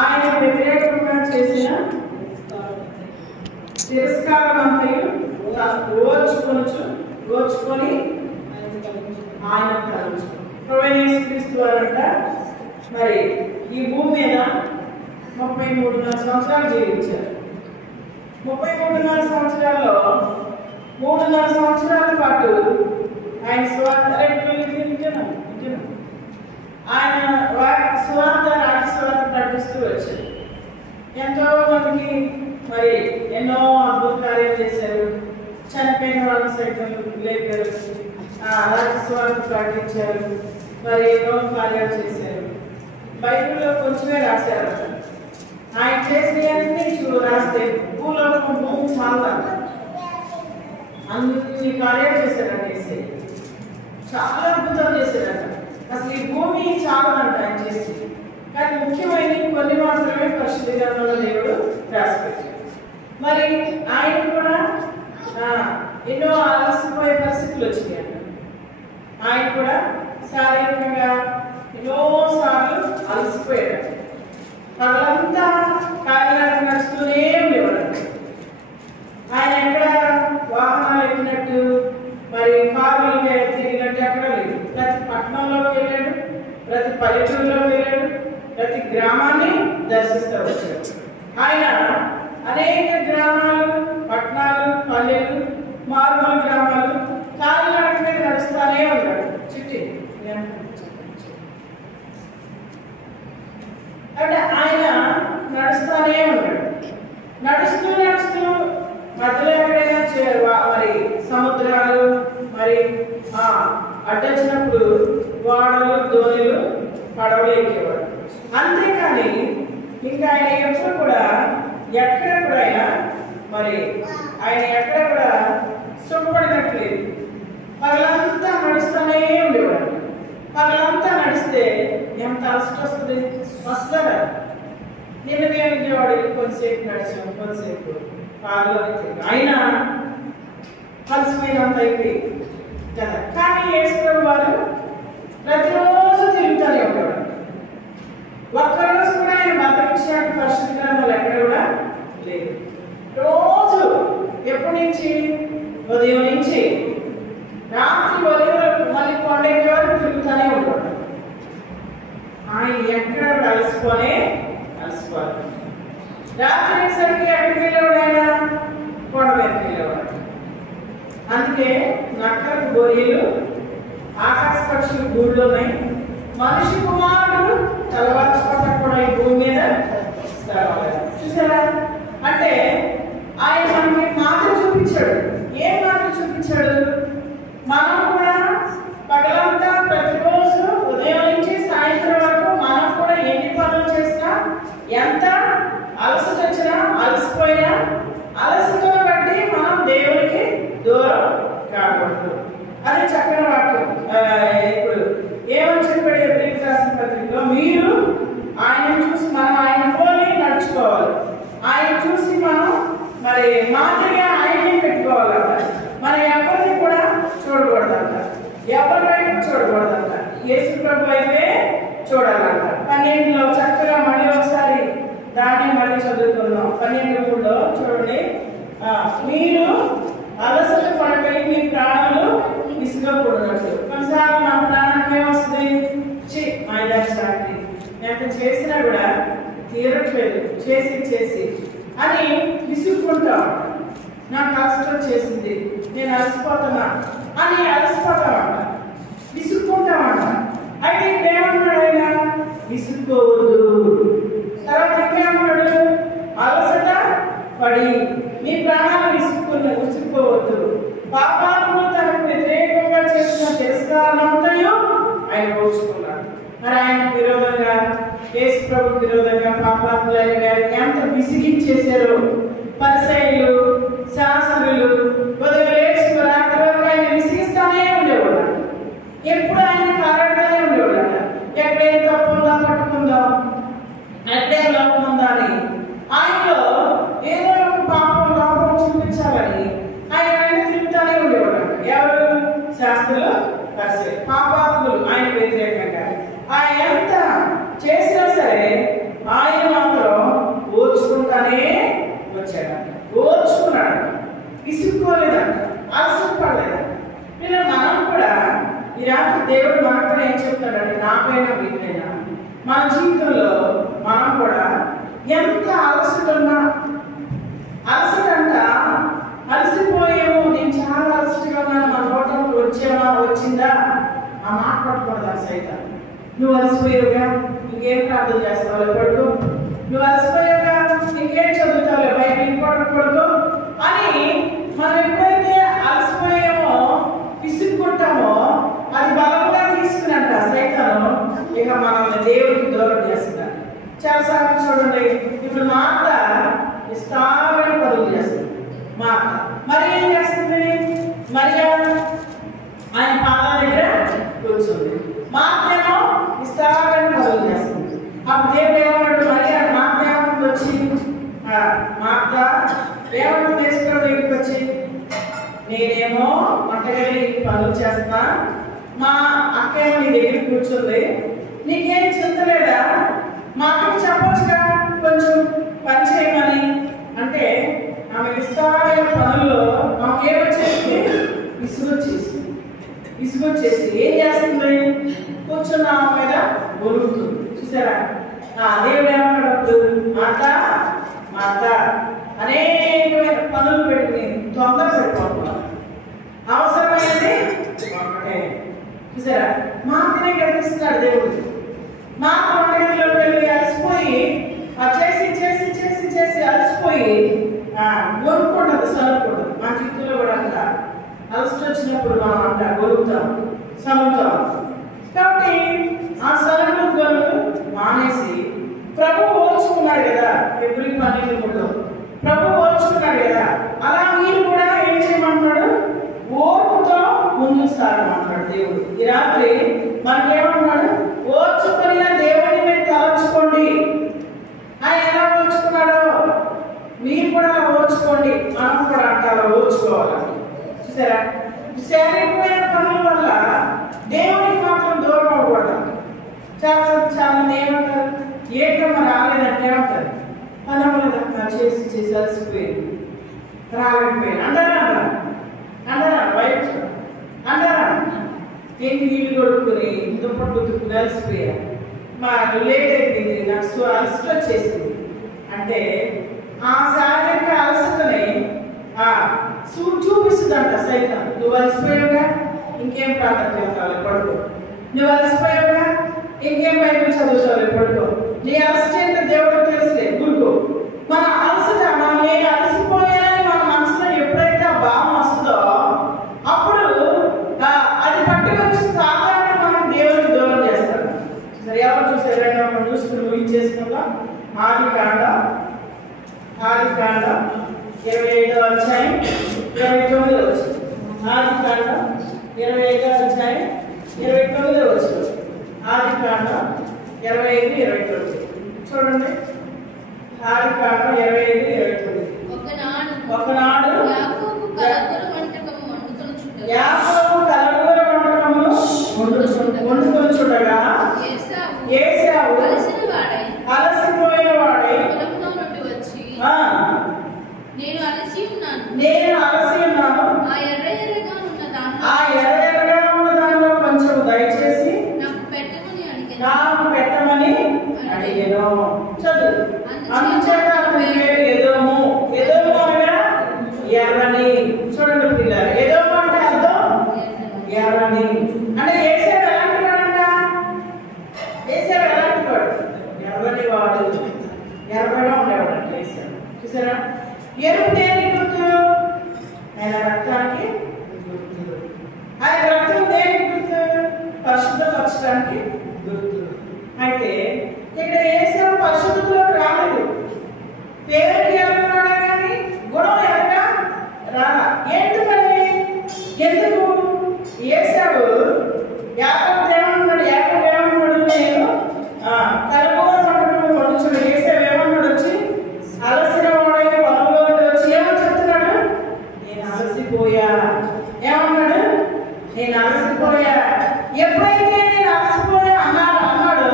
ఆయన వ్యతిరేకంగా చేసిన తిరస్కారం అంతయు ఓర్చుకొని ఆయన కలుచు. ప్రభువైన యేసుక్రీస్తు వారంట మరి ఈ భూమి మీద 33.5 సంవత్సరాలు జీవించారు. 33.5 సంవత్సరాల్లో 3.5 సంవత్సరాల పాటు ఆయన స్వార్థ ఆయన స్వార్థ రాజ్య స్వార్థ ప్రకటిస్తూ వచ్చారు. ఎంతో మందికి మరి ఎన్నో అద్భుత కార్యాలు చేశారు. చనిపోయిన వాళ్ళని సైతం లేపారు, రాజ్య స్వార్థ ప్రకటించారు, మరి ఎన్నో కార్యాలు చేశారు. బైబిల్లో కొంచెమే రాశారు. ఆయన చేసినవన్నీ రాస్తే భూలోకం భూమి చాలా అన్ని కార్యాలు చేశారండి. చాలా అద్భుతాలు చేశారంట. అసలు ఈ భూమి చాలంట ఆయన చేసి. కానీ ముఖ్యమైన కొన్ని మాత్రమే పరిశుద్ధ గ్రంథంలో దేవుడు రాసిపెట్టాడు. మరి ఆయన కూడా ఎన్నో అలసిపోయే పరిస్థితులు వచ్చినాయంట. ఆయన కూడా శారీరకంగా ఎన్నోసార్లు అలసిపోయాడు. పగలంతా కాలినడక నడుస్తూనే ఉండేవాడు. ఆయన ఎక్కడ వాహనాలు ఎక్కినట్టు మరి కార్లు తిరిగినట్టు ఎక్కడ లేదు. ప్రతి పట్టణంలోకి వెళ్ళాడు, ప్రతి పల్లెటూరులోకి వెళ్ళాడు, ప్రతి గ్రామాన్ని దర్శిస్తూ వచ్చాడు. ఆయన అనేక గ్రామాలు, పట్టణాలు, పల్లెలు, మారుమూల గ్రామాలు కాలినడక మీద నడుస్తూనే ఉన్నాడు. చుట్టి అంటే ఆయన నడుస్తూనే ఉన్నాడు. నడుస్తూ నడుస్తూ మధ్యలో ఎక్కడైనా మరి సముద్రాలు మరి అడ్డొచ్చినప్పుడు ఓడలు, దోణులు, పడవలు ఎక్కేవాడు. అంతేకాని ఇంకా ఆయన ఎప్పుడు కూడా ఎక్కడ కూడా ఆయన ఎక్కడ కూడా సుఖపడినట్లేదు. పగలంతా నడుస్తూనే ఉండేవాడు. పగలంతా నడిస్తే ఎంత అలసట వస్తుందా? నిన్న మేము విజయవాడకి కొంతసేపు నడిచాము, కొంతసేపు పాలలో ఆయన కలిసిపోయినంత అయిపోయింది కదా. కానీ యేసు వారు ప్రతిరోజు తిరుగుతూనే ఉండేవాడు. ఒక్కరోజు కూడా ఆయన బతకించడానికి పరిశుద్ధ గ్రంథాలు ఎక్కడ కూడా లేదు. రోజు ఎప్పటి నుంచి ఉదయం నుంచి రాత్రి ఉదయం మళ్ళీ కొండెక్కే వరకు తిరుగుతూనే ఉంటాడు. ఆయన ఎక్కడ అలసిపోవాలి. రాత్రి సరికి ఎక్కడికి వెళ్ళేవాడు? ఆయన కొండ మీదకి వెళ్ళేవాడు. అందుకే నక్కలకు గొర్రెలు, ఆకాశ పక్షులు గూళ్ళున్నాయి, మనిషి కుమారుడు తలవాల్చుకోవటం కూడా ఈ భూమి మీద చూసారా? అంటే ఆయన మనకి మాత్రం చూపించాడు. ఏం మాత్రం చూపించాడు? మనం కూడా పగలంతా ప్రతిరోజు ఉదయం నుంచి సాయంత్రం వరకు మనం కూడా ఎన్ని పనులు చేసినా, ఎంత అలసట వచ్చినా, అలసిపోయినా, అలసటను బట్టి మనం దేవునికి దూరం కాకూడదు. అది చక్కని వాక్యం. ఇప్పుడు ఏమని చెప్పాడు ఎబ్రీయులకు రాసిన పత్రికలో? మీరు ఆయన చూసి మనం ఆయన పోలి నడుచుకోవాలి. ఆయన చూసి మనం మరి మాదిరిగా ఆయన్ని పెట్టుకోవాలంట. మనం ఎవరిని కూడా చూడకూడదంట, ఎవరి వైపు చూడకూడదంట, యేసు ప్రభు అయితే చూడాలంట. 12లో చక్కగా మళ్ళీ ఒకసారి దాన్ని మళ్ళీ చదువుకుందాం. 12:3 చూడండి. మీరు అలసట పడకై మీ ప్రాణాలు విసుగకూడదు. కొన్నిసార్లు నా ప్రాణానికి ఏమొస్తుంది? మైదాశాఖి ఎంత చేసినా కూడా తీరట్లేదు, చేసి అని విసుక్కుంటాం. నాకు అలసట చేసింది, నేను అలసిపోతున్నా అని అలసిపోతామంట, విసుక్కుంటామంట. అయితే ఇక్కడ ఏమన్నాడు ఆయన? విసుక్కోవద్దు. తర్వాత ఇంకేమన్నాడు? అలసట పడి మీ ప్రాణాలు విసుక్కోవద్దు. పాపాత్మ తనకు వ్యతిరేకంగా చేసిన తిరస్కారమంతయు ఆయన పోల్చుకున్నాడు. మరి ఆయనకు విరోధంగా, యేసు ప్రభుకు విరోధంగా పాపాత్ములైన గారిని ఎంత విసిగించేశారో పరిసయ్యులు, శాస్త్రులు. ఉదయం లేచి రాత్రి వరకు ఆయన విసిగిస్తానే ఉండేవాడు. ఎప్పుడు ఆయన కారణంగానే ఉండేవాడు. ఎక్కడైనా తప్పు ఉందా పట్టుకుందాం, ఎక్కడైనా లోపం ఉందా అని ఆయనలో ఏదో ఒక లోపం చూపించాలని ఆయన తిరుగుతానే ఉండేవాడు. ఎవరు? శాస్త్రులు, పరిసయ్యులు, పాపాత్ములు ఆయన వ్యతిరేకంగా. ఆయన ఎంత చేసినా సరే ఆయన నువ్వు అలసిపోయావుగా ఇంకేం ప్రార్థన చేస్తావు పడుకో, నువ్వు అలసిపోయావుగా ఇంకేం చదువుతావు బైబిల్ పడుకో అని మనం ఎప్పుడైతే అలసిపోయామో విసుక్కుంటామో అది బలంగా తీసుకున్నట్ట సైతాను ఇక మనల్ని దేవుడికి దూరం చేస్తున్నారు. చాలాసార్లు చూడండి, ఇప్పుడు మా అత్త విస్తారమైన పనులు చేస్తుంది. మా అత్త మరి ఏం చేస్తుంది, మరి ఆయన పాదాల దగ్గర కూర్చుంది. మా అత్తేమో విస్తారమైన పనులు చేస్తుంది. అప్పుడు దేవుడు ఏమన్నాడు, మరి మా అత్త ఏమన్నా వచ్చి మా అత్త ఏమన్నా తీసుకురావడం దగ్గరికి వచ్చి నేనేమో వంటగది పనులు చేస్తా, మా అక్కేమో నీ దగ్గర కూర్చుంది, నీకేం చింతలేదా, మా అక్కకి చెప్పొచ్చుగా కొంచెం పని చేయమని అంటే ఆమె విస్తారమైన పనుల్లో మాకేమొచ్చేసింది విసుగొచ్చేసి ఏం చేస్తుంది, కూర్చున్న ఆమె మీద గొలుగుతుంది. చూసారా దేవుడు ఏమన్నాడు, మాత అనేకమైన పనులు పెట్టుకుని తొందర పడిపోతున్నాం, అవసరమైనది ఒకటే. చూసారా మాతనే కనిపిస్తున్నాడు దేవుడు. మా పండుగలోకి వెళ్ళి అలసిపోయి చేసి చేసి చేసి చేసి అలసిపోయి గొరుకుంటుంది, సనుకుంటుంది. మా చిత్తులో కూడా అంట అలసి వచ్చినప్పుడు మనం అంట గొరుకుతాం, సనుగుతాం. కాబట్టి ఆ సనుగులు గొరుకు మానేసి ప్రభు ఓర్చుకున్నాడు కదా, ఎవ్రీ 12 ప్రభు ఓర్చుకున్నాడు కదా, అలా మీరు కూడా ఏం చేయమంటున్నాడు, ఓర్పుతో ముందుకు సాగమంటున్నాడు దేవుడు. ఈ రాత్రి మనకేమంటున్నాడు, ఓర్చుకున్న దేవుడిని మీరు తలంచుకోండి. ఆయన ఎలా ఓర్చుకున్నాడో మీరు కూడా ఓర్చుకోండి. మనం కూడా అంటారా ఓర్చుకోవాలి. చూసారా శారీరకమైన పనుల వల్ల దేవుడికి మాత్రం దూరం అవ్వకూడదు. చాలా మంది ఏమంటారు, ఏకమ్మ రాలేదంటే ఏమంటారు, పదవులదక్క చేసి చేసి అలసిపోయింది రాలేకపోయింది అంటారా బయట అంటారా, ఏంటి నీళ్ళు కొడుకుని దుప్పట్టు దుక్కుని అలసిపోయా, మాకు లేట్ అయిపోయింది, నాకు అలసట వచ్చేసింది అంటే ఆ శారీరక అలసటని చూపిస్తుందంట సైతం. నువ్వు అలసిపోయావుగా ఇంకేం ప్రార్థన చేస్తావు పడుకో, నువ్వు అలసిపోయావుగా ఇంకేం బైబిల్ చదువుతావు పడుకో, నీ అలసట ఏంటో దేవుడికి తెలుసులే గురుకో. మన అలసట నేను అలసిపోయానని మన మనసులో ఎప్పుడైతే ఆ భావం వస్తుందో అప్పుడు అది పట్టుకొచ్చి సాధారణ మనం దేవుడికి దూరం చేస్తాడు. సరే ఎవరు చూసారు, మనం చూసుకుని ముగించేసుకుందాం. ఆదికాండం 25వ అధ్యాయం 29వ వచనం. ఆదికాండం 25వ అధ్యాయం 29వ వచనం. ఆదికాండం 25:29 చూడండి. ఆదికాండం 25:29. ఒకనాడు యాకోబు కలగూర వంటకము వండుకొనుచుండగా ఏశావు అలసిపోయిన వాడై నేను అలసి ఉన్నాను, ఆ ఎర్రగా ఉన్న దానిలో కొంచెం దయచేసి నాకు పెట్టమని అడిగాను. చదువు. అందుచేత అతని పేరు ఎదోము. ఎదోము అనగా ఎర్రని. చూడండి పిల్లలు, ఎదోము అంటే అర్థం ఎర్రని. అంటే ఏసేపు ఎలాంటి వాడంట, ఏసేపు ఎలాంటి వాడు, ఎర్రని వాడు, ఎర్రగా ఉండేవాడు అంటే ఏసేపు. చూసారా ఎరుపు దేనికి గుర్తు, ఆయన రక్తానికి గుర్తు. ఆయన రక్తం దేనికి గుర్తు, పరిశుద్ధపరచడానికి గుర్తు. అయితే ఇక్కడ ఏసేపు పరిశుద్ధతలోకి రాలేదు, పేరుకి ఎర్రగానే కానీ గుణం ఎర్రగా రాలా. ఎందుకని, ఎందుకు ఏసేపు యాకోబు ఏమన్నాడు, నేను కలగూర వంటకం వండుచున్నాడు. ఏసేపు ఏమన్నాడు, వచ్చి అలసిన వాడే పొలంలో వచ్చి ఏమని చెప్తున్నాడు, నేను అలసిపోయా. ఏమన్నాడు, నేను అలసిపోయా. ఎప్పుడైతే నేను అలసిపోయా అన్నాడు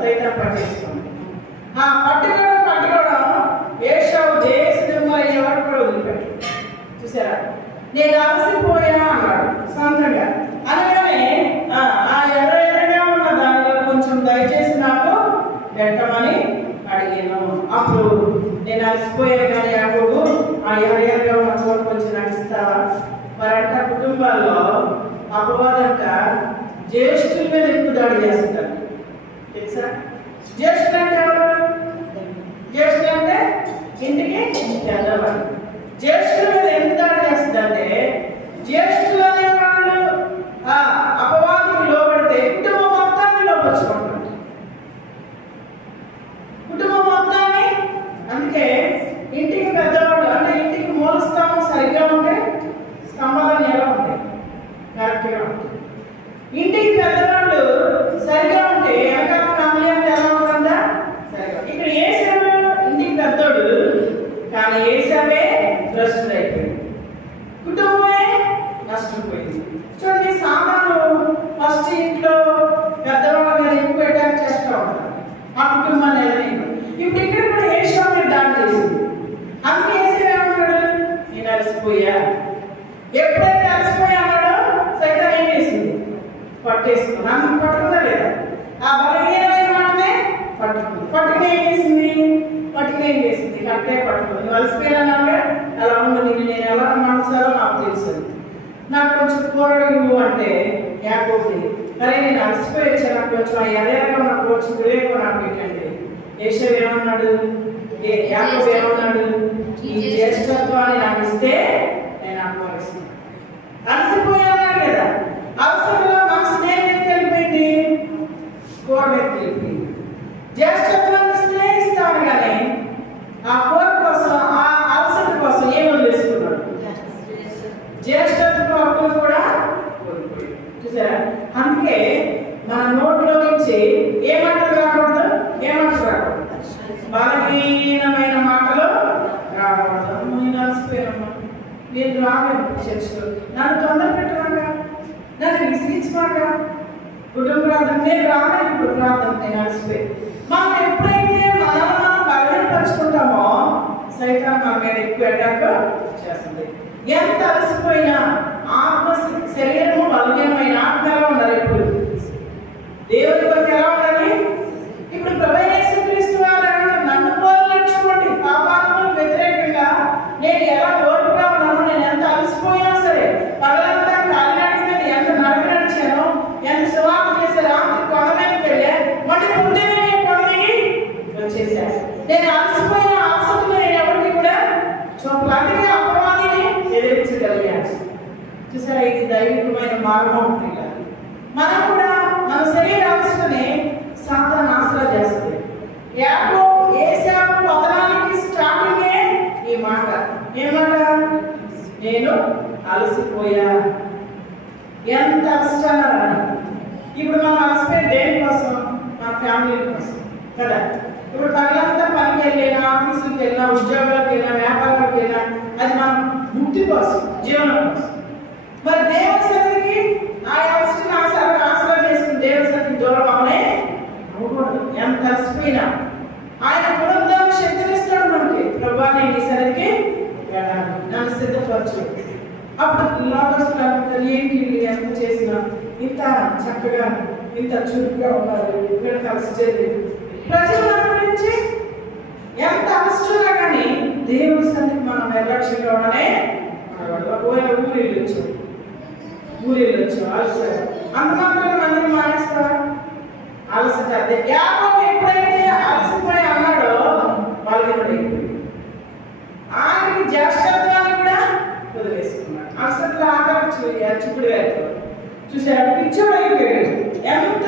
సైతం పట్టేసుకోండి. ఆ పట్టుకోవడం ఏశావు దేశంలో అయ్యే వరకు కూడా వదిలిపెట్టు. చూసారా నేను అలసిపోయా అన్నాడు సొంతంగా. అనగానే ఆ ఎర్రగా ఉన్న దానిలో కొంచెం దయచేసి నాకు పెట్టమని అడిగాను. అప్పుడు నేను అలసిపోయాను కానీ యాకోబు ఆ ఎర్రగా ఉన్న చోట కొంచెం నాకు ఇస్తావా. మరంట కుటుంబాల్లో అపవాదంట జ్యేష్ఠుల మీద ఎక్కువ దాడి చేస్తుంటారు. తెలుసా? జ్యేష్ఠులు అంటే ఎవరు? జ్యేష్ఠులు అంటే ఇంటికి పెద్దవాళ్ళు. జ్యేష్ఠుల మీద ఎంత దాడి చేస్తుందంటే, జ్యేష్ఠులు అనే వాళ్ళు అపవాదికి లోబడితే కుటుంబం మొత్తాన్ని లోపరుచుకుంటారు. కుటుంబం మొత్తాన్ని. అందుకే ఇంటికి పెద్దవాళ్ళు అంటే ఇంటికి మూల స్తంభం సరిగ్గా ఉంటే స్తంభాలను ఎలా ఉంటాయి? కరెక్ట్గా ఉంటాయి. ఇంటికి పెద్దవాళ్ళు సరిగ్గా ఉంటే వెనకాల ఫ్యామిలీ అంటే ఎలా ఉంటుందా? సరిగ్గా. ఇక్కడ ఏసావు ఇంటికి పెద్దోడు, కానీ ఏసావే భ్రష్టుడైపోయాడు, కుటుంబమే నష్టపోయింది. చూడండి, సాతాను ఫస్ట్ ఇంట్లో పెద్దవాళ్ళ మీద ఎక్కువ అటాక్ చేస్తూ ఉంటారు, ఆ కుటుంబాన్ని ఎదరైనా. ఇప్పుడు ఇక్కడ కూడా ఏసావు మీద దాడి చేసింది. అందుకే ఏసావు ఏమంటాడు? నేను అలసిపోయా. ఎప్పుడైతే అలసిపోయా అన్నాడో సైతాన్ ఏం చేసింది? పట్టేసుకుంది. నన్ను పట్టుకుందా లేదా? ఆ బలహీనమైన మాటనే పట్టుకుంది. పట్టుకుని ఏం చేసింది? కరెక్టే పట్టుకుంది. నువ్వు అలసిపోయినావే అలా ఉండు, నేను ఎలా మార్చాలో నాకు తెలుసు. నాకు కొంచెం కూరడు అంటే యాకోబుని, అరే నేను అలసిపోయి వచ్చాను, నాకు కొంచెం ఎదేరగా నాకు కొంచెం వివేకం నాకు పెట్టండి. ఏషవ్ ఏమన్నాడు? యాకోబు ఏమన్నాడు? ఈ జ్యేష్ఠత్వాన్ని నాకు ఇస్తే నేను అప్పగిస్తాను. అలసిపోయాను కదా, అలసటలో మనసు దేని మీద వెళ్ళిపోయింది? కూర మీద వెళ్ళిపోయింది. జ్యేష్ఠత్వాన్ని ఇస్తే ఇస్తాను కానీ ఆ కూర కోసం, ఆ అలసట కోసం ఏం వదిలేసుకున్నాడు? జ్యేష్ఠత్వ హక్కును కూడా కోల్పోయాడు. చూసారా? అందుకే మన నోట్లో నుంచి ఏ మాటలు రాకూడదు? బలహీనమైన మాటలు రాకూడదు. నేను అలసిపోయానమ్మా, నేను రాలేను చర్చలో, నన్ను తొందర పెట్టమాక, నన్ను విసిగించమాక, కుటుంబ ప్రార్థన నేను రాలేను, ఇప్పుడు ప్రార్థన నేను అలసిపోయి. మనం ఎప్పుడైతే మనల్ని బలహీనపరుచుకుంటామో సైతాన్ మన మీద ఎక్కువ అటాక్ చేస్తుంది. ఎంత అలసిపోయినా ఆత్మ శరీరము బలహీనమైన ఆత్మ ఎలా ఉండాలి? ఎప్పుడు దేవుని కొరకు ఎలా ఉండాలి? ఇప్పుడు ప్రభువైన యేసుక్రీస్తు వారు నన్ను పోలి నడుచుకోండి, పాపాలకు వ్యతిరేకంగా నేను ఎలా ఓర్పుగా ఉన్నాను, నేను ఎంత అలసిపోయినా సరే, పగలంతా కాలినడక మీద ఎంత నడక నడిచానో, ఎంత సువార్త చేసే, రాత్రి కొండ మీదకి వెళ్ళా, మళ్ళీ పొద్దున్నే కొండ దిగి వచ్చేసాను. నేను అలసిపోయిన అలసటను నేను ఎవరికి కూడా చూపలాంటిగా అపవాదిని ఎదిరించగలిగాను. చూసారా? ఇది దైవికమైన మార్గం ఉంటుంది. మనం కూడా మన శరీర అలసటని సాతాను ఆసరా చేస్తుంది. ఏశావు పతనానికి స్టార్టింగే ఈ మాట. ఏమాట? నేను అలసిపోయా. ఎంత అలసిపోయినా రాని. ఇప్పుడు మనం అలసిపోయి దేనికోసం? మన ఫ్యామిలీ కోసం కదా. ఇప్పుడు పగలంతా పనికి వెళ్ళినా, ఆఫీసులకు వెళ్ళినా, ఉద్యోగాలకు వెళ్ళినా, వ్యాపారాలకు వెళ్ళినా, అది మన ముక్తి కోసం, జీవనం కోసం. మరి దేవుని సన్నిధికి ఆ అలసటను ఆసరా చేసుకుని దేవుని సన్నిధికి దూరం అవనే అవ్వకూడదు. ఎంత అలసిపోయినా ఆయన పునరుద్ధరణ శక్తిని ఇస్తాడు మనకి. ప్రభువా నేను ఈ సన్నిధికి వెళ్ళాలి, నన్ను సిద్ధపరచు. అప్పుడు లోకస్తులు ఏంటి ఎంత చేసినా ఇంత చక్కగా ఇంత చురుకుగా ఉండాలి, ఇక్కడ కలిసి ప్రజల గురించి ఎంత అలసినా కానీ దేవుని సన్నిధికి మనం నిర్లక్ష్యంగా ఉండనే. ఒకవేళ ఊరిల్లు వచ్చాం అలసట, అంత మాత్రం మందిని మానేస్తారా? అలసట అదే. యాకోబు ఎప్పుడైతే అలసిపోయి అన్నాడో బలహీనుడైపోయింది. ఆఖరికి జ్యేష్ఠత్వాన్ని కూడా వదిలేసుకున్నాడు. అలసటలో ఆఖరి చిక్కుడుగా అయిపోయాడు. చూసారా? పిచ్చోడు అయిపోయాడు. ఎంత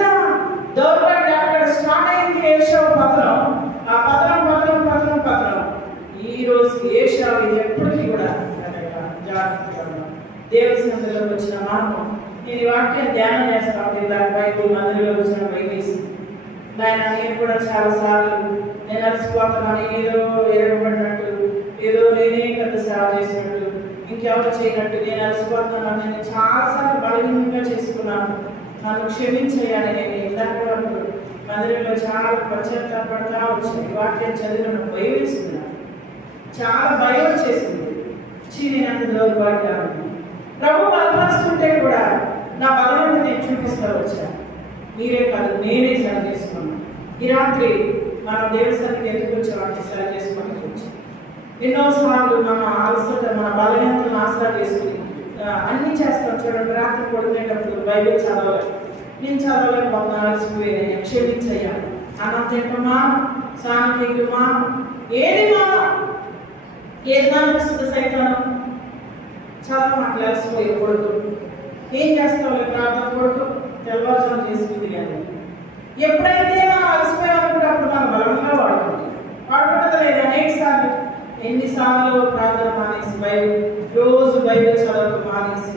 దౌర్భాగ్యం! అక్కడ స్టార్ట్ అయింది ఏషావు పతనం. ఆ పతనం ఈ రోజు ఏషావు ఇది ఎప్పటికీ కూడా జాగ్రత్తగా దేవుని సన్నిధిలోకి వచ్చిన మార్గం. నేను ఈ వాక్యాన్ని ధ్యానం చేస్తాను. ఇలా బైబుల్ మందిరంలో వచ్చిన బైబిల్స్ నేను కూడా చాలాసార్లు నేను అలసిపోతున్నాను, ఏదో ఎరగబడినట్టు, ఏదో నేనే పెద్ద సేవ చేసినట్టు, ఇంకెవరు చేయనట్టు నేను అలసిపోతున్నాను. నేను చాలాసార్లు బలహీనంగా చేసుకున్నాను, నన్ను క్షమించేయాలి. నేను ఇందాక వరకు మందిరంలో చాలా పశ్చాత్తాపడతా వచ్చాను. ఈ వాక్యం చదివి నన్ను భయం వేసుకున్నాను, చాలా భయం వచ్చేసింది. నేను అంత దౌర్భాగ్యాన్ని ప్రభు బలపరుస్తుంటే కూడా నా బలమైన నేను చూపిస్తూ వచ్చాను. మీరే కాదు, నేనే సరి చేసుకున్నాను. ఈ రాత్రి మనం దేవుని సన్నిధికి ఎందుకు వచ్చామంటే సరి చేసుకోవడానికి వచ్చాం. ఎన్నోసార్లు మన అలసట, మన బలహీనతను ఆసరా చేసుకుని అన్నీ చేస్తాం. చూడండి, రాత్రి పడుకునేటప్పుడు బైబిల్ చదవాలి, నేను చదవలేకపోతున్నా, అలసిపోయాను, క్షమించయ్యా. అన్నం తింటమా, స్నానం చేయటమా, ఏది అనిపిస్తుంది సైతాను. చాలా మాటలు అలసిపోయి కొడుకు ఏం చేస్తావు, ప్రార్థన కొడుకు తెల్లవారుజాము చేసుకుంది. కానీ ఎప్పుడైతే మనం అలసిపోయామనుకుంటే అప్పుడు మనం బలంగా వాడుకుంటా లేదు. ఎన్నిసార్లు ప్రార్థన మానేసి రోజు బైబిల్ చదవడం మానేసి.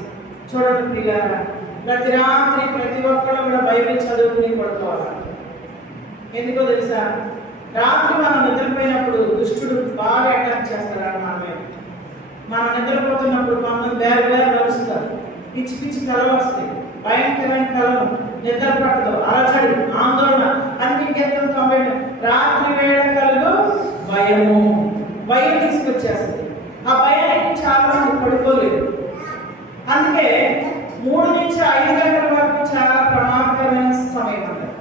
చూడండి పిల్లరా, ప్రతి రాత్రి ప్రతి ఒక్కరు కూడా బైబిల్ చదువుకుని పడుకోవాలి. ఎందుకో తెలుసా, రాత్రి మనం నిద్రపోయినప్పుడు దుష్టుడు బాగా అటాక్ చేస్తాడు మన మీద. మనం నిద్రపోతున్నప్పుడు కొంతమంది వేరు నడుస్తారు, పిచ్చి పిచ్చి కళలు వస్తాయి, భయంకరమైన కళలు, నిద్ర పట్టదు, అలజడి, ఆందోళన. అందుకే కీర్తన 90 రాత్రి వేళ కలుగు భయం తీసుకొచ్చేస్తుంది. ఆ భయానికి చాలా మంది పడుకోలేదు. అందుకే 3 నుంచి 5 గంటల వరకు చాలా ప్రమాదకరమైన సమయం ఉంటుంది.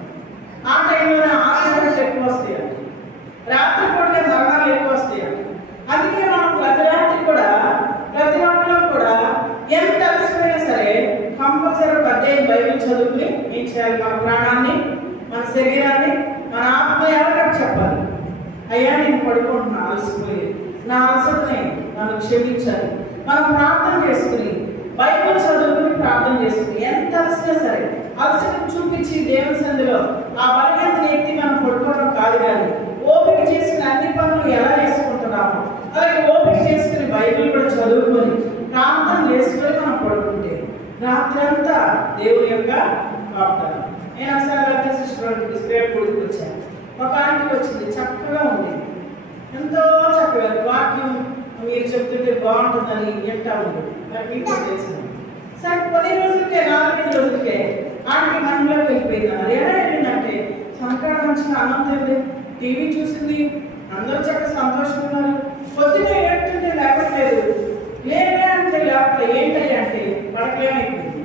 ఆ టైంలోనే ఆలోచనలు ఎక్కువ వస్తాయండి, రాత్రిపూట మరణాలు ఎక్కువ వస్తాయండి. అందుకే మనం ప్రతి ఒక్కరు కూడా ఎంత అలసిపోయినా సరే కంపల్సరీ అధ్యాయం బైబిల్ చదువుకుని ఏం చేయాలి, మన ప్రాణాన్ని, మన శరీరాన్ని, మన ఆత్మ ఎవరికి చెప్పాలి, అయ్యా నేను పడుకుంటున్నా, అలసిపోయి నా అలసటని నన్ను క్షమించాలి. మనం ప్రార్థన చేసుకుని బైబిల్ చదువుకుని ప్రార్థన చేసుకుని ఎంత అలసినా సరే అలసటను చూపించి దేవుని సంధిలో ఆ బలహీనతను ఎత్తి మనం పడుకోవడం కాదు. కానీ ఓపిక చేసుకుని అన్ని పనులు ఎలా చేసుకుంటున్నామో అలాగే ఓపిక చేసుకుని బైబిల్ కూడా చదువుకొని ప్రార్థన చేసుకొని మనం పడుకుంటే రాత్రి అంతా దేవుని యొక్క వాగ్దానం. నేను ఒకసారి సిస్టర్ కొడుకు వచ్చాను. ఒక ఆంటీ వచ్చింది, చక్కగా ఉంది, ఎంతో చక్కగా వాక్యం మీరు చెప్తుంటే బాగుంటుందని వింటా ఉంది. నాకు మీకు తెలిసింది. సరే 10 రోజులకే 4-5 రోజులకే ఆంటీ మనలోకి వెళ్ళిపోయింది. అది ఎలా వెళ్ళిందంటే సంక్రాంతి మంచిగా అన్నం తింది, టీవీ చూసింది, అందరూ చక్కగా సంతోషంగా ఉన్నారు. పొద్దున్న ఏడుతుంటే లేకపోలేదు, లేవే అంటే లేకపోతే ఏంటంటే అంటే పడకలేమైపోయింది.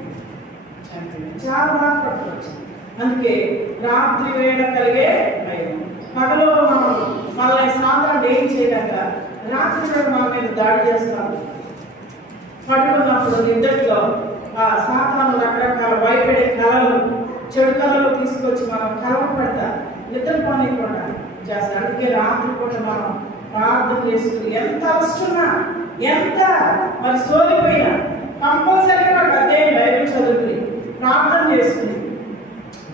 చాలా బాధపడుతుంది. అందుకే రాత్రి వేళ కలిగే భయం. పగలో మనం మనల్ని సాధారణ ఏం చేయలేక రాత్రి వేళ మన మీద దాడి చేస్తాము. పడుకున్నప్పుడు నిద్రలో ఆ సాతాను రకరకాల భయపడే కళలు, చెడు కళలు తీసుకొచ్చి మనం కలవపడతా నిద్ర పోనీయకుండా చేస్తాం. అందుకే రాత్రిపూట మనం ప్రార్థన చేసుకుని ఎంత అవసరమా, ఎంత మరి సోలిపోయినా కంపల్సరీగా ఒక అధ్యాయం బైబిల్ చదువుకుని ప్రార్థన చేసుకుని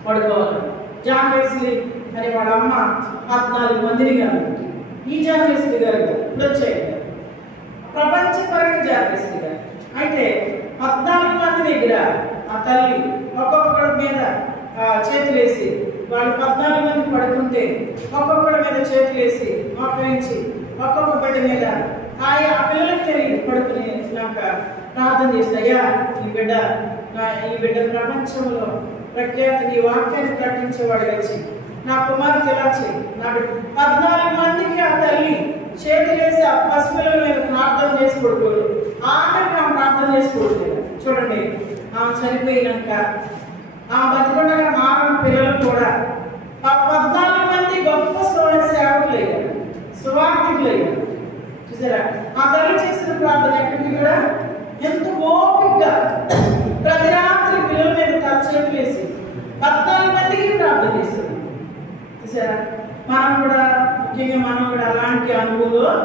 పడుకోవాలి. జాన్ వెస్లీ అని వాళ్ళ అమ్మ 14 మందిని గారు, ఈ జాన్ వెస్లీ గారు ఇప్పుడు వచ్చాయి, ప్రపంచపరంగా జాన్ వెస్లీ గారు. అయితే 14 మంది దగ్గర ఆ తల్లి ఒక్కొక్కడి మీద చేతులేసి, వాళ్ళు 14 మంది పడుకుంటే ఒక్కొక్కడి మీద చేతులేసి మోకరించి ఒక్కొక్క బిడ్డ మీద ఆ పిల్లలకి తెలియదు పడుకునేలాక ప్రార్థన చేసి, అయ్యా ఈ బిడ్డ ప్రపంచంలో ప్రఖ్యాతి నీ వాక్యాన్ని ప్రకటించేవాడు వచ్చి నా కుమార్తె ఎలా చేయి. నాకు 14 మందికి ఆ తల్లి చేతులేసి ఆ పసిపిల్లల మీద ప్రార్థన చేసి పడుకోడు. ఆమెకు ఆమె ప్రార్థన చేసి పడుకోలేదు. చూడండి, ఆమె చనిపోయినాక ఆమె బతికుండగా మారిన పిల్లలు కూడా 14 మంది గొప్ప సేవకులు అయ్యారు, సువార్థికులు అయ్యారు. చూసారా, ఆ తల్లి చేసిన ప్రార్థన ఎక్కడికి కూడా ఎంత ఓపికగా ప్రతి రాత్రి పిల్లల మీద తల చేతులేసి 14 మందికి ప్రార్థన చేస్తుంది. చూసారా, ముఖ్యంగా మనం కూడా అలాంటి అనుభవం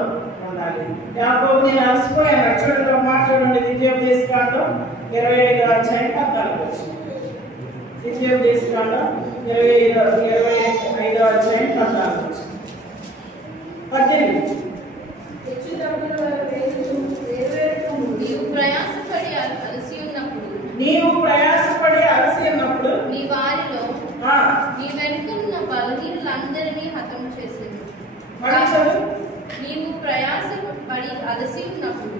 ఉండాలి. యాకోబు నేను అలసిపోయాను. చూడండి ఒక మాట చూడండి, ద్వితీయోపదేశకాండం 25వ అధ్యాయం 14 వచనం. ద్వితీయోపదేశకాండం 25వ అధ్యాయం 14 వచనం. 18 నీవు ప్రయాసపడి అలసి ఉన్నప్పుడు నీ వారిలో నీ వెనుకన్న బలహీనులందరినీ హతం చేసేది. నీవు ప్రయాసపడి అలసి ఉన్నప్పుడు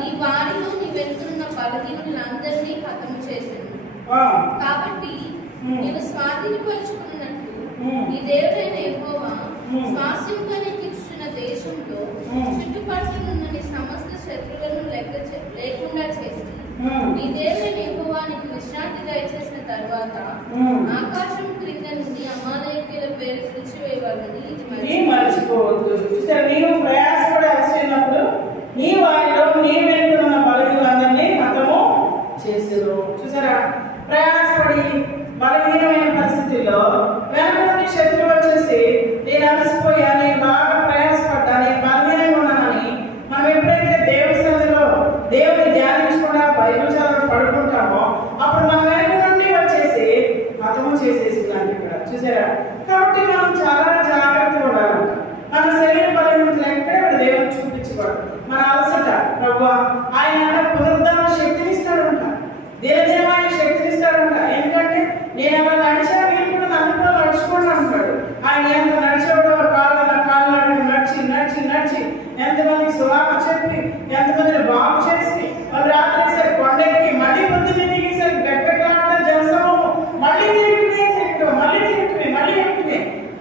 నీ వారిలో నీ వెనుకన్న బలహీనులందరినీ హతం చేసేది. కాబట్టి నీవు స్వాధీనపరుచుకున్నట్టు నీ దేవుడైన యెహోవా స్వాస్థ్యంగా నీకు ఇచ్చిన దేశంలో చుట్టుపక్కల నీ సమస్త శత్రువులను లేకుండా చేసి నీ దేవుడైన యెహోవా నీకు విశ్రాంతి దయచేసిన తరువాత ఆకాశం క్రింద నుండి అమాలేకీయుల పేరు తుడిచివేయవాలని ఇది మర్చిపోవద్దు. నీవు ప్రయాసపడి అలసినప్పుడు నీ వారిలో నీ వెనుకన్న బలహీనులందరినీ హతము చేసేరు. చూసారా, ప్రయాసపడి ఎంతమందికి సువార్త చెప్పి, ఎంతమందిని బాగు చేసి, వాళ్ళు రాత్రి సరి కొండకి మళ్ళీ పొద్దున్న దిగేసరికి గట్టగలాట చేస్తాము, మళ్ళీ తిరుగుతుంది.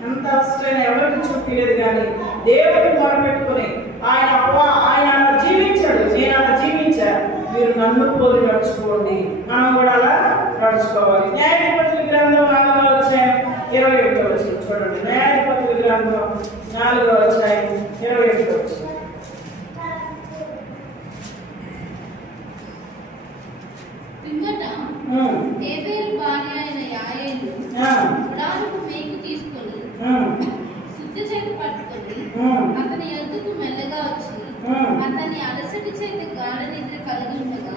ఎంత అవసరమైన ఎవరికి చూపించలేదు. కానీ దేవుడికి మొరపెట్టుకుని ఆయన అలా జీవించాడు, నేను అలా జీవించా, మీరు నన్ను పోలి నడుచుకోండి, మనం కూడా అలా నడుచుకోవాలి. న్యాయాధిపతుల గ్రంథం 4వ అధ్యాయం 21వ వచనం చూడండి. న్యాయాధిపతుల గ్రంథం 4వ అధ్యాయం 21వ వచనం. పిమ్మట హేబెలు భార్య అయిన యాయేలు గుడారపు మేకు తీసుకొని శుద్ధి చేతి పట్టుకొని అతని యొద్దకు మెల్లగా వచ్చి అతని అలసటి చేతి గాఢ నిద్ర కలిగి ఉండగా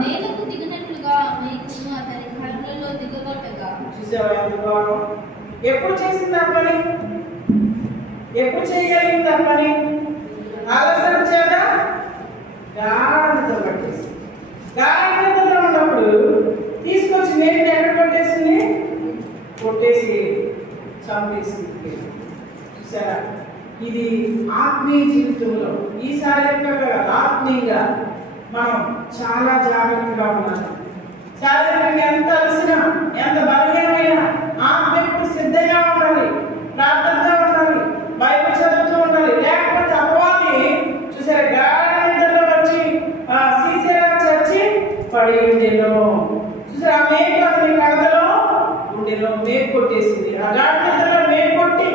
నేలకు దిగినట్లుగా ఆ మేకును అతని కళ్ళలో దిగగొట్టగా. చూసావా ఎంత గౌరవం? ఎప్పుడు చేసింది ఆ పని? ఎప్పుడు చేయగలిగింది ఆ పని? అలసట చేత గాఢ నిద్ర పట్టేసి, గాఢ నిద్రలో ఉన్నప్పుడు తీసుకొచ్చి మేకుని ఎక్కడ కొట్టేసి చంపేసింది. చూసారా? ఇది ఆత్మీయ జీవితంలో ఈ శారీరకంగా ఆత్మీయంగా మనం చాలా జాగ్రత్తగా ఉండాలి. శారీరకంగా ఎంత అలసినా, ఎంత బలహీనమైనా ఆత్మీయ సిద్ధంగా ఉండాలి, ప్రార్థనతో ఉండాలి, బైబిల్ చదువుతూ ఉండాలి. లేకపోతే అపవాది చూసారా గాఢ నిద్రలో వచ్చి సీసేలా చచ్చి పడి ఉండేలో. చూసారా ఆ మేకు అతని కళ్ళలో ఉండేలో మేకు కొట్టేసింది. ఆ గాఢ నిద్రలో మేకు కొట్టి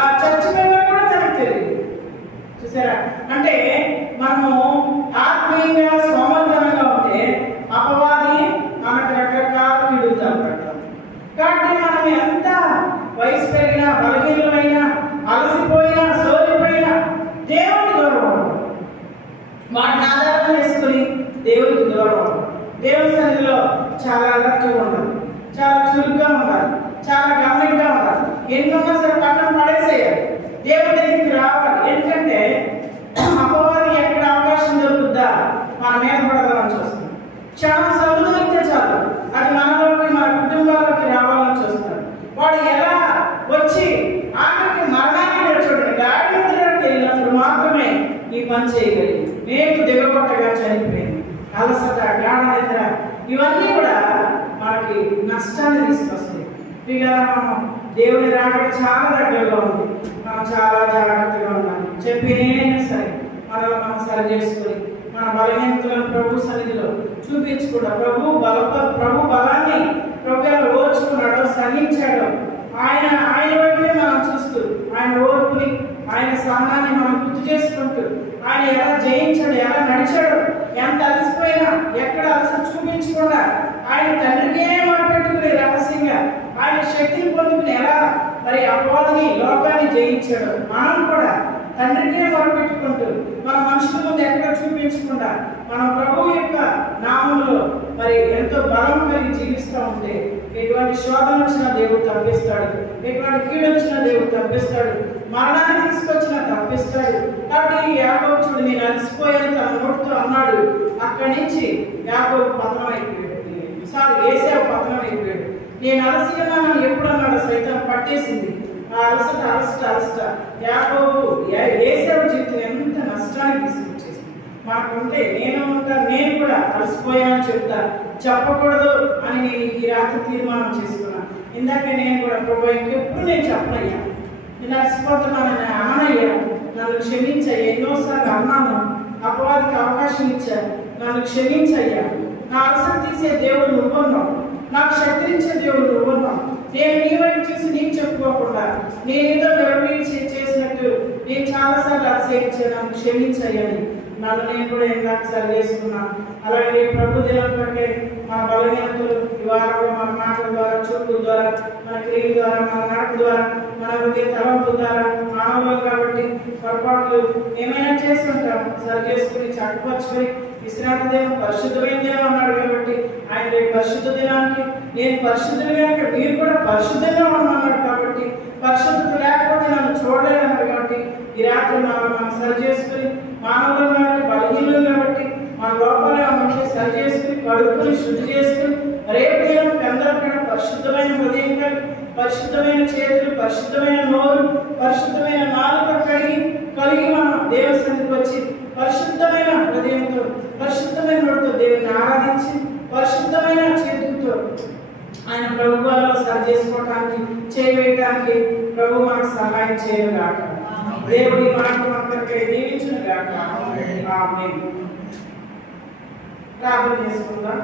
ఆ చచ్చిపోయినా కూడా తనకు తెలియదు. చూసారా? అంటే మనము ఆత్మీయంగా సోమర్థనంగా ఉంటే అపవాది మనకు రకరకాల విడుదల పెడతాం. కాబట్టి మనం ఎంత వయసు పెరిగినా, బలహీనమైనా, అలసిపోయినా, సోలిపోయినా దేవుడికి దూరం, వాటిని ఆధారం చేసుకుని దేవుడికి దూరం, దేవుని సన్నిధిలో చాలా అలర్ట్గా ఉండాలి, చాలా చురుగ్గా ఉండాలి, చాలా గమనికగా ఉండాలి. ఎన్నున్నా సరే పక్కన పడేసేయాలి, దేవుడి దగ్గరికి రావాలి. ఎందుకంటే అపవాది ఎక్కడ అవకాశం దొరుకుద్దా మన మీద పడదామని చూస్తాం. క్షణం సముద్రితే చాలు అది మనలోకి, మన కుటుంబాల్లోకి రావాలని చూస్తాడు. వాడు ఎలా వచ్చి ఆమెకి మరణాన్ని చూడండి గాఢ నిద్రలోకి వెళ్ళినప్పుడు మాత్రమే ఈ పని చేయగలిగింది. మేకు దిగగొట్టగా చనిపోయింది. అలసట, గాఢ నిద్ర ఇవన్నీ కూడా మనకి నష్టాన్ని తీసుకొస్తాయి. మనం దేవుని రాకడ చాలా దగ్గరలో ఉంది, మనం చాలా జాగ్రత్తగా ఉండాలి. చెప్పినైనా సరే మనం సరి చేసుకుని మన బలహీనతలను ప్రభు సన్నిధిలో చూపించకుండా ప్రభు బలాన్ని ప్రభు ఎలా ఓర్చుకున్నాడో, సహించాడో ఆయన వైపే మనం చూస్తూ ఆయన ఓర్పుని, ఆయన సహనాన్ని మనం గుర్తు చేసుకుంటూ ఆయన ఎలా జయించాడు, ఎలా నడిచాడు, ఎంత అలసిపోయినా ఎక్కడ అలసి చూపించకుండా ఆయన తండ్రికే మొరపెట్టుకుని రహస్యంగా ఆయన శక్తిని పొందుకుని ఎలా మరి అపవాదిని, లోకాన్ని జయించాడు. మనం కూడా తండ్రికే మొరపెట్టుకుంటూ మన మనుషుల ముందు ఎక్కడ చూపించకుండా మనం ప్రభువు యొక్క నామంలో మరి ఎంతో బలం కలిగి జీవిస్తూ ఉంటే ఎటువంటి శోధన వచ్చినా దేవుడు తప్పిస్తాడు, ఎటువంటి కీడు వచ్చినా దేవుడు తప్పిస్తాడు, మరణాన్ని తీసుకొచ్చినా తప్పిస్తాడు. కాబట్టి యాకోబు చూడు, నేను అలసిపోయాను తన నోటితో అన్నాడు. అక్కడి నుంచి యాకోబు పతనం అయిపోయాడు, ఏసావు పతనం అయిపోయాడు. నేను అలసినానని ఎప్పుడు అన్నాడు, సైతం పట్టేసింది ఆ అలసట. యాకోబు ఏసావు జీవితం ఎంత నష్టాన్ని తీసుకొచ్చేసింది. మాకుంటే నేను కూడా అలసిపోయానని చెప్తా, చెప్పకూడదు అని నేను ఈ రాత్రి తీర్మానం చేసుకున్నాను. ఇందాక నేను కూడా ప్రభు ఇంకెప్పుడు నేను చెప్పనయ్యా, నేను అలసిపోతున్నానని అననయ్యా, నన్ను క్షమించయ్యా. ఎన్నోసార్లు అన్నాను, అపవాదికి అవకాశం ఇచ్చాను, నన్ను క్షమించయ్యా. నా అలసట తీసే దేవుడు నువ్వున్నావు, నాకు శక్తినిచ్చే దేవుడు నువ్వున్నావు. నేను నీ వైపు చూసి నీకు చెప్పుకోకుండా నేనేదో గర్వీచి చేసినట్టు నేను చాలాసార్లు అతిశయించాను, నన్ను క్షమించయ్యని నన్ను నేను కూడా ఇందాక సరి చేసుకున్నాను. అలాగే ప్రభు దేవుని బట్టే మన బలహీనతలు ఈ వారంలో మన మాటల ద్వారా, చూపుల ద్వారా, మన క్రియల ద్వారా, మన నడక ద్వారా, మన హృదయ తలంపుల ద్వారా మానవులు కాబట్టి పొరపాట్లు ఏమైనా చేస్తుంటాం, సరి చేసుకుని చక్కపరుచుకొని విశ్రాంతి దినం పరిశుద్ధమైన దినం అన్నాడు. కాబట్టి ఆయన రేపు పరిశుద్ధ దినానికి నేను పరిశుద్ధంగా మీరు కూడా పరిశుద్ధంగా ఉన్నాడు. కాబట్టి పరిశుద్ధత లేకపోతే నన్ను చూడలేదన్నాడు. కాబట్టి ఈ రాత్రి మనం సరి చేసుకుని మానవులు కాబట్టి, బలహీనం కాబట్టి మన లోపాలే అమ్మకి సరి చేసుకుని కడుపుని శుద్ధి చేసుకుని రేపు దినం అందరికీ పరిశుద్ధమైన హృదయం కలిగి, పరిశుద్ధమైన చేతులు, పరిశుద్ధమైన నోరు, పరిశుద్ధమైన నాలుక కలిగి మనం దేవ సన్నిధికి వచ్చి పరిశుద్ధమైన హృదయంతో పరిశుద్ధమైన నోటితో దేవుని ఆరాధించి పరిశుద్ధమైన చేతులతో ఆయన ప్రభు వల్ల సరి చేసుకోవటానికి చేయవేయటానికి ప్రభు మనకు సహాయం చేయనుగాక. దేవుడి మాటలు అందరికీ దీవించునుగాక. ఆమేన్. ప్రార్థన చేసుకుందాం.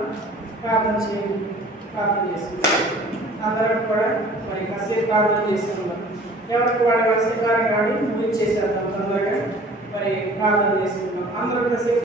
ప్రార్థన చేసుకుందాం. అందరం కూడా మరి కాసేపు ప్రార్థన చేసుకుందాం. ఎవరికి వాడు వలస కార్యం ముగించేసేద్దాం తొందరగా. మరి ప్రార్థన చేసుకుందాం. అందరూ కాసేపు